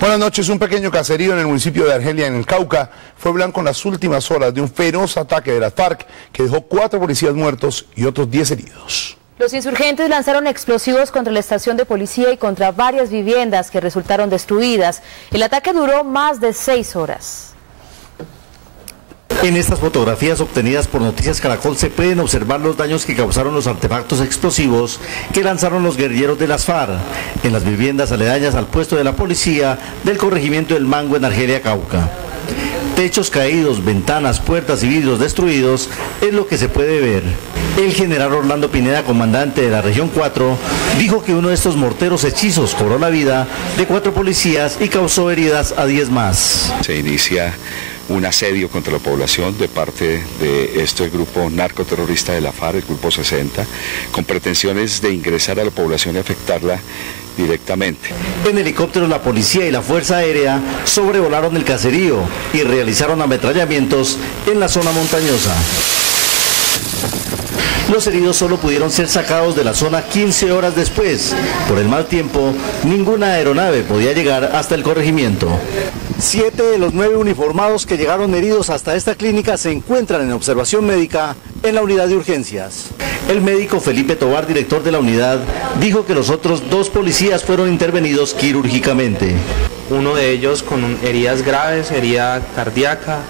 Buenas noches. Un pequeño caserío en el municipio de Argelia, en el Cauca, fue blanco en las últimas horas de un feroz ataque de las FARC que dejó 4 policías muertos y otros 10 heridos. Los insurgentes lanzaron explosivos contra la estación de policía y contra varias viviendas que resultaron destruidas. El ataque duró más de 6 horas. En estas fotografías obtenidas por Noticias Caracol se pueden observar los daños que causaron los artefactos explosivos que lanzaron los guerrilleros de las FARC en las viviendas aledañas al puesto de la policía del corregimiento del Mango en Argelia, Cauca. Techos caídos, ventanas, puertas y vidrios destruidos es lo que se puede ver. El general Orlando Pineda, comandante de la región 4, dijo que uno de estos morteros hechizos cobró la vida de 4 policías y causó heridas a 10 más. Se inicia un asedio contra la población de parte de este grupo narcoterrorista de la FARC, el Grupo 60, con pretensiones de ingresar a la población y afectarla directamente. En helicópteros la policía y la Fuerza Aérea sobrevolaron el caserío y realizaron ametrallamientos en la zona montañosa. Los heridos solo pudieron ser sacados de la zona 15 horas después. Por el mal tiempo, ninguna aeronave podía llegar hasta el corregimiento. 7 de los 9 uniformados que llegaron heridos hasta esta clínica se encuentran en observación médica en la unidad de urgencias. El médico Felipe Tobar, director de la unidad, dijo que los otros 2 policías fueron intervenidos quirúrgicamente. Uno de ellos con heridas graves, herida cardíaca,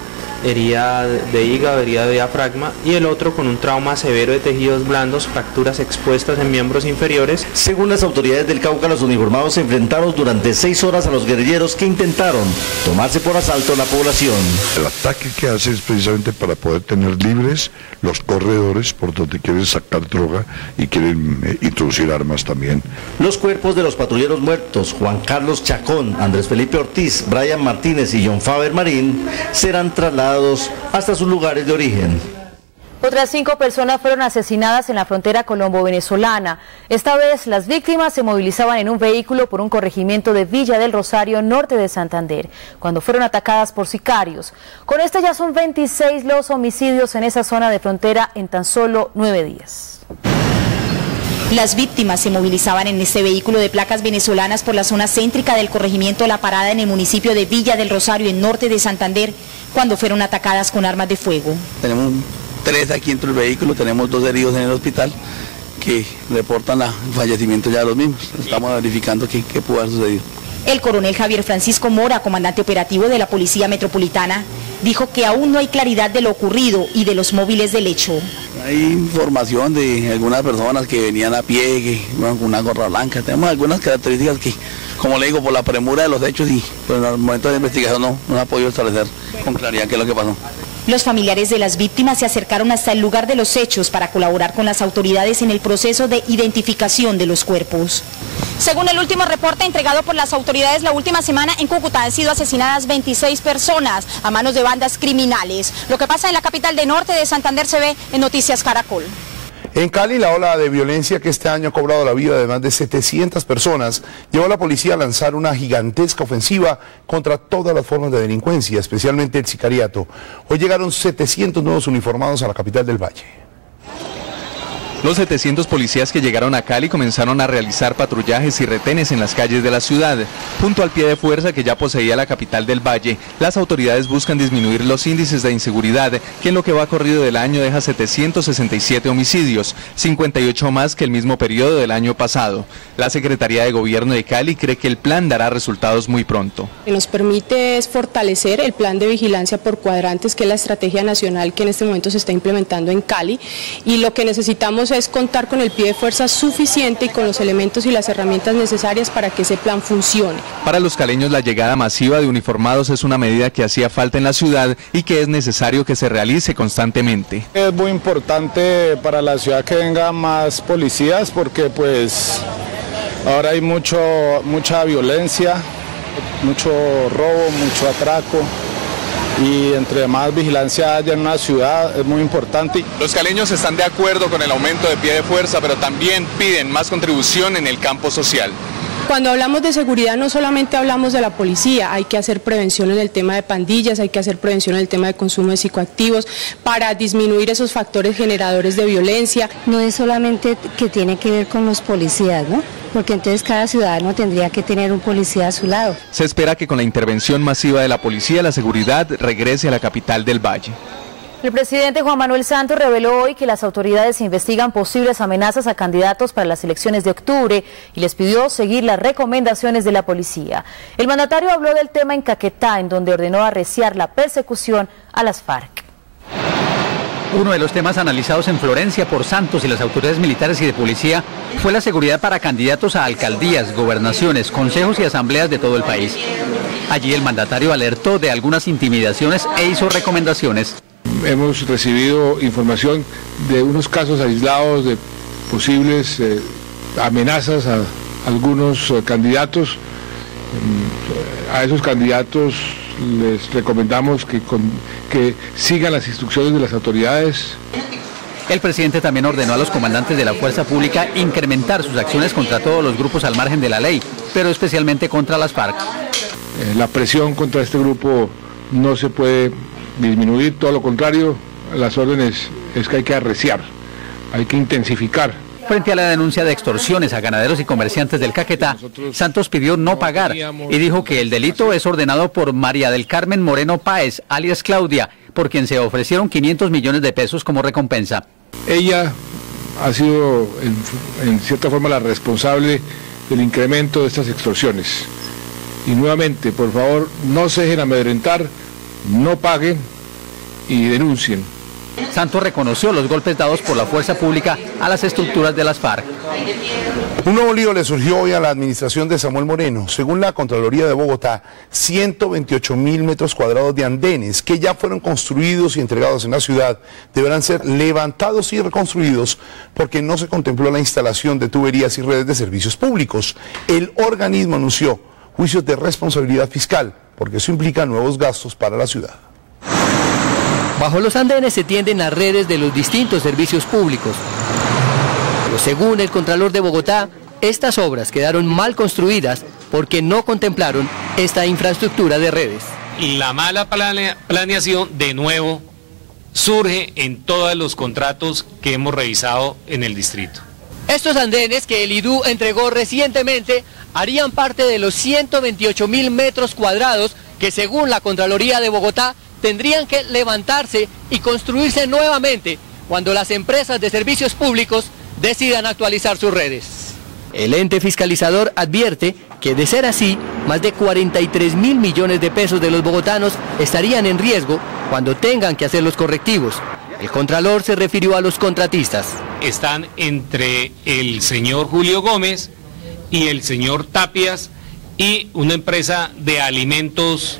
herida de hígado, herida de diafragma, y el otro con un trauma severo de tejidos blandos, fracturas expuestas en miembros inferiores. Según las autoridades del Cauca, los uniformados se enfrentaron durante 6 horas a los guerrilleros que intentaron tomarse por asalto la población. El ataque que hace es precisamente para poder tener libres los corredores por donde quieren sacar droga y quieren introducir armas también. Los cuerpos de los patrulleros muertos, Juan Carlos Chacón, Andrés Felipe Ortiz, Brian Martínez y John Faber Marín, serán trasladados hasta sus lugares de origen. Otras 5 personas fueron asesinadas en la frontera colombo-venezolana. Esta vez las víctimas se movilizaban en un vehículo por un corregimiento de Villa del Rosario, norte de Santander, cuando fueron atacadas por sicarios. Con esto ya son 26 los homicidios en esa zona de frontera en tan solo 9 días. Las víctimas se movilizaban en este vehículo de placas venezolanas por la zona céntrica del corregimiento La Parada en el municipio de Villa del Rosario, en norte de Santander, cuando fueron atacadas con armas de fuego. Tenemos 3 aquí dentro del vehículo, tenemos 2 heridos en el hospital que reportan el fallecimiento ya de los mismos. Estamos verificando qué pudo haber sucedido. El coronel Javier Francisco Mora, comandante operativo de la Policía Metropolitana, dijo que aún no hay claridad de lo ocurrido y de los móviles del hecho. Hay información de algunas personas que venían a pie, que iban con una gorra blanca. Tenemos algunas características que, como le digo, por la premura de los hechos y pues en el momento de investigación no ha podido establecer con claridad qué es lo que pasó. Los familiares de las víctimas se acercaron hasta el lugar de los hechos para colaborar con las autoridades en el proceso de identificación de los cuerpos. Según el último reporte entregado por las autoridades la última semana, en Cúcuta han sido asesinadas 26 personas a manos de bandas criminales. Lo que pasa en la capital de norte de Santander se ve en Noticias Caracol. En Cali, la ola de violencia que este año ha cobrado la vida de más de 700 personas llevó a la policía a lanzar una gigantesca ofensiva contra todas las formas de delincuencia, especialmente el sicariato. Hoy llegaron 700 nuevos uniformados a la capital del Valle. Los 700 policías que llegaron a Cali comenzaron a realizar patrullajes y retenes en las calles de la ciudad. Junto al pie de fuerza que ya poseía la capital del Valle, las autoridades buscan disminuir los índices de inseguridad, que en lo que va corrido del año deja 767 homicidios, 58 más que el mismo periodo del año pasado. La Secretaría de Gobierno de Cali cree que el plan dará resultados muy pronto. Lo que nos permite es fortalecer el plan de vigilancia por cuadrantes, que es la estrategia nacional que en este momento se está implementando en Cali, y lo que necesitamos es contar con el pie de fuerza suficiente y con los elementos y las herramientas necesarias para que ese plan funcione. Para los caleños, la llegada masiva de uniformados es una medida que hacía falta en la ciudad y que es necesario que se realice constantemente. Es muy importante para la ciudad que vengan más policías porque pues ahora hay mucha violencia, mucho robo, mucho atraco. Y entre más vigilancia haya en una ciudad es muy importante. Los caleños están de acuerdo con el aumento de pie de fuerza, pero también piden más contribución en el campo social. Cuando hablamos de seguridad no solamente hablamos de la policía, hay que hacer prevención en el tema de pandillas, hay que hacer prevención en el tema de consumo de psicoactivos para disminuir esos factores generadores de violencia. No es solamente que tiene que ver con los policías, ¿no? porque entonces cada ciudadano tendría que tener un policía a su lado. Se espera que con la intervención masiva de la policía, la seguridad regrese a la capital del Valle. El presidente Juan Manuel Santos reveló hoy que las autoridades investigan posibles amenazas a candidatos para las elecciones de octubre y les pidió seguir las recomendaciones de la policía. El mandatario habló del tema en Caquetá, en donde ordenó arreciar la persecución a las FARC. Uno de los temas analizados en Florencia por Santos y las autoridades militares y de policía fue la seguridad para candidatos a alcaldías, gobernaciones, consejos y asambleas de todo el país. Allí el mandatario alertó de algunas intimidaciones e hizo recomendaciones. Hemos recibido información de unos casos aislados de posibles amenazas a algunos candidatos. A esos candidatos les recomendamos que sigan las instrucciones de las autoridades. El presidente también ordenó a los comandantes de la fuerza pública incrementar sus acciones contra todos los grupos al margen de la ley, pero especialmente contra las FARC. La presión contra este grupo no se puede disminuir, todo lo contrario, las órdenes es que hay que arreciar, hay que intensificar. Frente a la denuncia de extorsiones a ganaderos y comerciantes del Caquetá, Santos pidió no pagar y dijo que el delito es ordenado por María del Carmen Moreno Páez, alias Claudia, por quien se ofrecieron 500 millones de pesos como recompensa. Ella ha sido en cierta forma la responsable del incremento de estas extorsiones. Y nuevamente, por favor, no se dejen amedrentar, no paguen y denuncien. Santos reconoció los golpes dados por la fuerza pública a las estructuras de las FARC. Un nuevo lío le surgió hoy a la administración de Samuel Moreno. Según la Contraloría de Bogotá, 128.000 metros cuadrados de andenes que ya fueron construidos y entregados en la ciudad deberán ser levantados y reconstruidos porque no se contempló la instalación de tuberías y redes de servicios públicos. El organismo anunció juicios de responsabilidad fiscal porque eso implica nuevos gastos para la ciudad. Bajo los andenes se tienden las redes de los distintos servicios públicos. Pero según el Contralor de Bogotá, estas obras quedaron mal construidas porque no contemplaron esta infraestructura de redes. La mala planeación de nuevo surge en todos los contratos que hemos revisado en el distrito. Estos andenes que el IDU entregó recientemente harían parte de los 128.000 metros cuadrados que según la Contraloría de Bogotá tendrían que levantarse y construirse nuevamente cuando las empresas de servicios públicos decidan actualizar sus redes. El ente fiscalizador advierte que de ser así, más de 43.000 millones de pesos de los bogotanos estarían en riesgo cuando tengan que hacer los correctivos. El Contralor se refirió a los contratistas. Están entre el señor Julio Gómez y el señor Tapias y una empresa de alimentos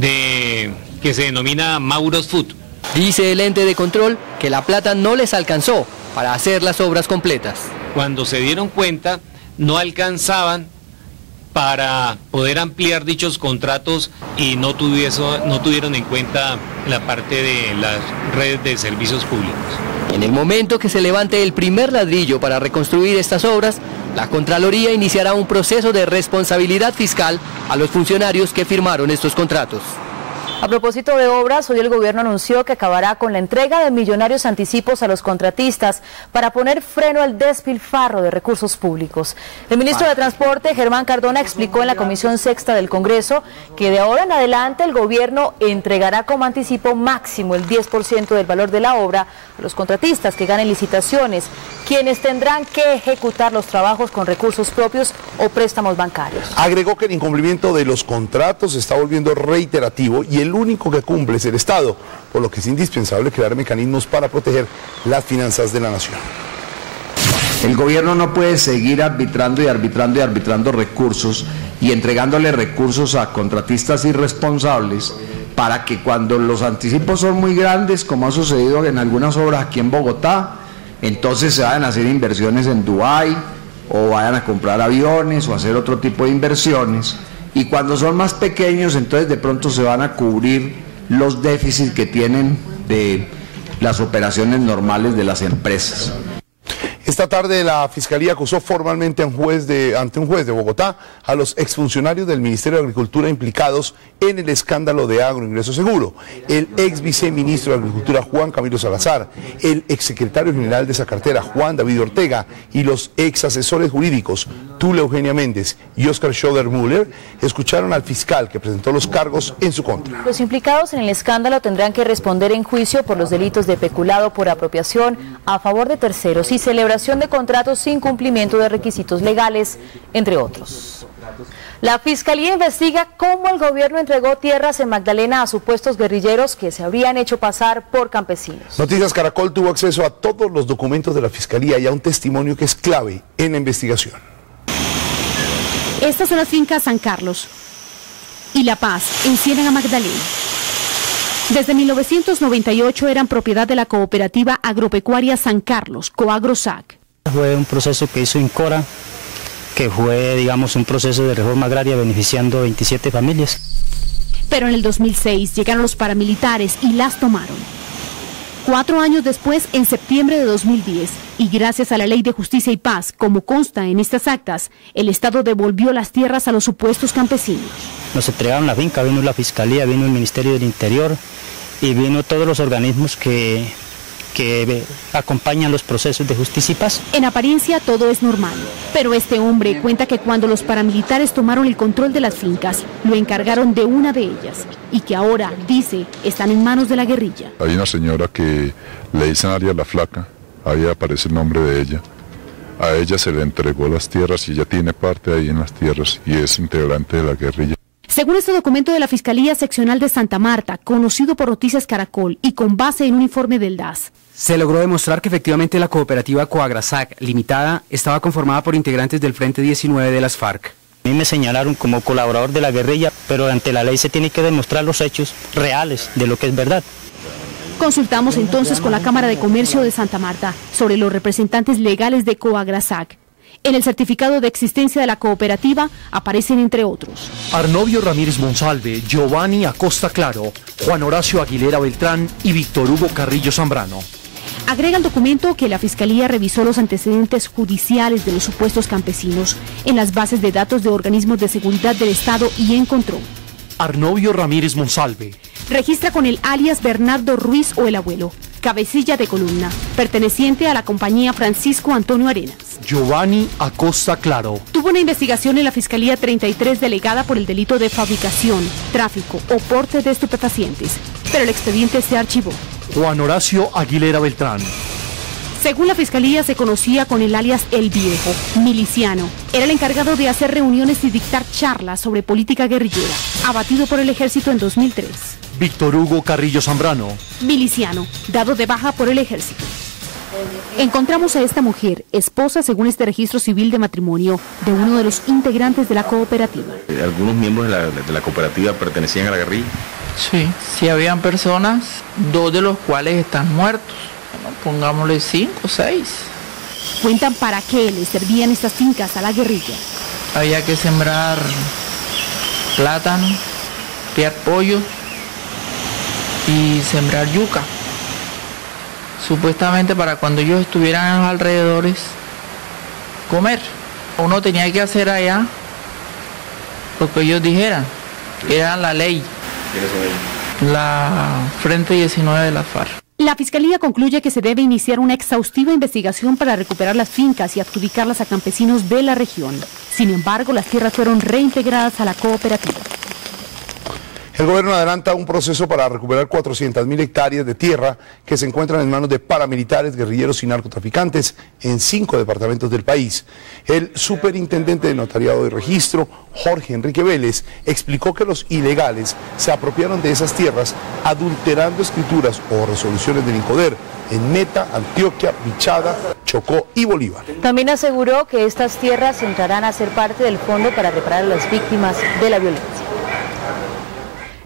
que se denomina Mauros Food. Dice el ente de control que la plata no les alcanzó para hacer las obras completas. Cuando se dieron cuenta, no alcanzaban para poder ampliar dichos contratos y no tuvieron en cuenta la parte de las redes de servicios públicos. En el momento que se levante el primer ladrillo para reconstruir estas obras, la Contraloría iniciará un proceso de responsabilidad fiscal a los funcionarios que firmaron estos contratos. A propósito de obras, hoy el gobierno anunció que acabará con la entrega de millonarios anticipos a los contratistas para poner freno al despilfarro de recursos públicos. El ministro de Transporte, Germán Cardona, explicó en la Comisión Sexta del Congreso que de ahora en adelante el gobierno entregará como anticipo máximo el 10% del valor de la obra a los contratistas que ganen licitaciones, quienes tendrán que ejecutar los trabajos con recursos propios o préstamos bancarios. Agregó que el incumplimiento de los contratos se está volviendo reiterativo y el único que cumple es el Estado, por lo que es indispensable crear mecanismos para proteger las finanzas de la nación. El gobierno no puede seguir arbitrando recursos y entregándole recursos a contratistas irresponsables para que cuando los anticipos son muy grandes, como ha sucedido en algunas obras aquí en Bogotá, entonces se vayan a hacer inversiones en Dubái o vayan a comprar aviones o hacer otro tipo de inversiones. Y cuando son más pequeños, entonces de pronto se van a cubrir los déficits que tienen de las operaciones normales de las empresas. Esta tarde la Fiscalía acusó formalmente ante un juez de Bogotá a los exfuncionarios del Ministerio de Agricultura implicados en el escándalo de Agroingreso Seguro, el ex viceministro de Agricultura Juan Camilo Salazar, el exsecretario general de esa cartera Juan David Ortega y los ex asesores jurídicos Tula Eugenia Méndez y Oscar Schroeder-Müller escucharon al fiscal que presentó los cargos en su contra. Los implicados en el escándalo tendrán que responder en juicio por los delitos de peculado por apropiación a favor de terceros y celebración de contratos sin cumplimiento de requisitos legales, entre otros. La Fiscalía investiga cómo el gobierno entregó tierras en Magdalena a supuestos guerrilleros que se habrían hecho pasar por campesinos. Noticias Caracol tuvo acceso a todos los documentos de la Fiscalía y a un testimonio que es clave en la investigación. Estas son las fincas San Carlos y La Paz, en Ciénaga Magdalena. Desde 1998 eran propiedad de la cooperativa agropecuaria San Carlos, Coagrosac. Fue un proceso que hizo Incora, que fue, digamos, un proceso de reforma agraria beneficiando 27 familias. Pero en el 2006 llegaron los paramilitares y las tomaron. 4 años después, en septiembre de 2010, y gracias a la Ley de Justicia y Paz, como consta en estas actas, el Estado devolvió las tierras a los supuestos campesinos. Nos entregaron la finca, vino la Fiscalía, vino el Ministerio del Interior y vino todos los organismos que acompañan los procesos de justicia y paz. En apariencia todo es normal, pero este hombre cuenta que cuando los paramilitares tomaron el control de las fincas, lo encargaron de una de ellas y que ahora, dice, están en manos de la guerrilla. Hay una señora que le dicen Aria la Flaca, ahí aparece el nombre de ella. A ella se le entregó las tierras y ella tiene parte ahí en las tierras y es integrante de la guerrilla. Según este documento de la Fiscalía Seccional de Santa Marta, conocido por Noticias Caracol y con base en un informe del DAS, se logró demostrar que efectivamente la cooperativa Coagrosac Limitada estaba conformada por integrantes del Frente 19 de las FARC. A mí me señalaron como colaborador de la guerrilla, pero ante la ley se tiene que demostrar los hechos reales de lo que es verdad. Consultamos entonces con la Cámara de Comercio de Santa Marta sobre los representantes legales de Coagrosac. En el certificado de existencia de la cooperativa aparecen entre otros Arnovio Ramírez Monsalve, Giovanni Acosta Claro, Juan Horacio Aguilera Beltrán y Víctor Hugo Carrillo Zambrano. Agrega el documento que la Fiscalía revisó los antecedentes judiciales de los supuestos campesinos en las bases de datos de organismos de seguridad del Estado y encontró Arnovio Ramírez Monsalve. Registra con el alias Bernardo Ruiz o el Abuelo, cabecilla de columna, perteneciente a la compañía Francisco Antonio Arenas. Giovanni Acosta Claro. Tuvo una investigación en la Fiscalía 33 delegada por el delito de fabricación, tráfico o porte de estupefacientes, pero el expediente se archivó. Juan Horacio Aguilera Beltrán. Según la Fiscalía, se conocía con el alias El Viejo, miliciano. Era el encargado de hacer reuniones y dictar charlas sobre política guerrillera, abatido por el ejército en 2003. Víctor Hugo Carrillo Zambrano. Miliciano, dado de baja por el ejército. Encontramos a esta mujer, esposa según este registro civil de matrimonio, de uno de los integrantes de la cooperativa. ¿Algunos miembros de la cooperativa pertenecían a la guerrilla? Sí habían personas, 2 de los cuales están muertos. Bueno, pongámosle 5 o 6. Cuentan para qué les servían estas fincas a la guerrilla. Había que sembrar plátano, criar pollo y sembrar yuca. Supuestamente para cuando ellos estuvieran en los alrededores, comer. Uno tenía que hacer allá lo que ellos dijeran. Era la ley. ¿Quiénes son ellos? La Frente 19 de la FARC. La Fiscalía concluye que se debe iniciar una exhaustiva investigación para recuperar las fincas y adjudicarlas a campesinos de la región. Sin embargo, las tierras fueron reintegradas a la cooperativa. El gobierno adelanta un proceso para recuperar 400.000 hectáreas de tierra que se encuentran en manos de paramilitares, guerrilleros y narcotraficantes en 5 departamentos del país. El superintendente de Notariado y Registro, Jorge Enrique Vélez, explicó que los ilegales se apropiaron de esas tierras adulterando escrituras o resoluciones del INCODER en Meta, Antioquia, Vichada, Chocó y Bolívar. También aseguró que estas tierras entrarán a ser parte del fondo para reparar a las víctimas de la violencia.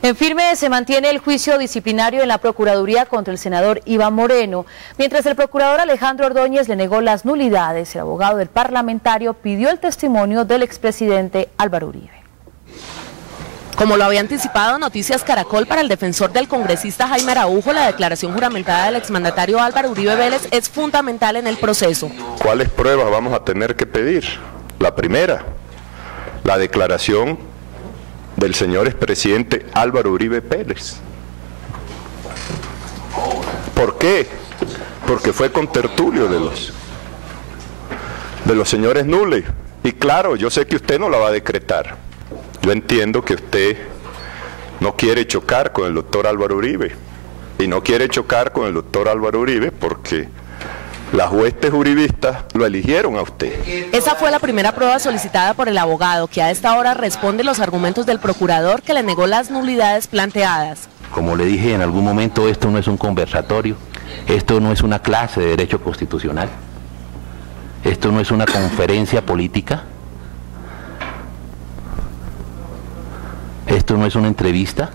En firme se mantiene el juicio disciplinario en la Procuraduría contra el senador Iván Moreno. Mientras el procurador Alejandro Ordóñez le negó las nulidades, el abogado del parlamentario pidió el testimonio del expresidente Álvaro Uribe. Como lo había anticipado Noticias Caracol para el defensor del congresista Jaime Araujo, la declaración juramentada del exmandatario Álvaro Uribe Vélez es fundamental en el proceso. ¿Cuáles pruebas vamos a tener que pedir? La primera, la declaración del señor expresidente Álvaro Uribe Vélez. ¿Por qué? Porque fue contertulio de los señores Nules. Y claro, yo sé que usted no la va a decretar. Yo entiendo que usted no quiere chocar con el doctor Álvaro Uribe. Y no quiere chocar con el doctor Álvaro Uribe porque las huestes uribistas lo eligieron a usted. Esa fue la primera prueba solicitada por el abogado, que a esta hora responde los argumentos del procurador que le negó las nulidades planteadas. Como le dije en algún momento, esto no es un conversatorio, esto no es una clase de derecho constitucional, esto no es una conferencia política, esto no es una entrevista,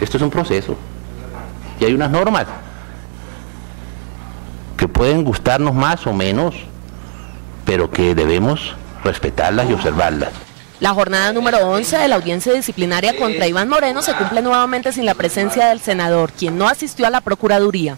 esto es un proceso y hay unas normas que pueden gustarnos más o menos, pero que debemos respetarlas y observarlas. La jornada número 11 de la audiencia disciplinaria contra Iván Moreno se cumple nuevamente sin la presencia del senador, quien no asistió a la Procuraduría.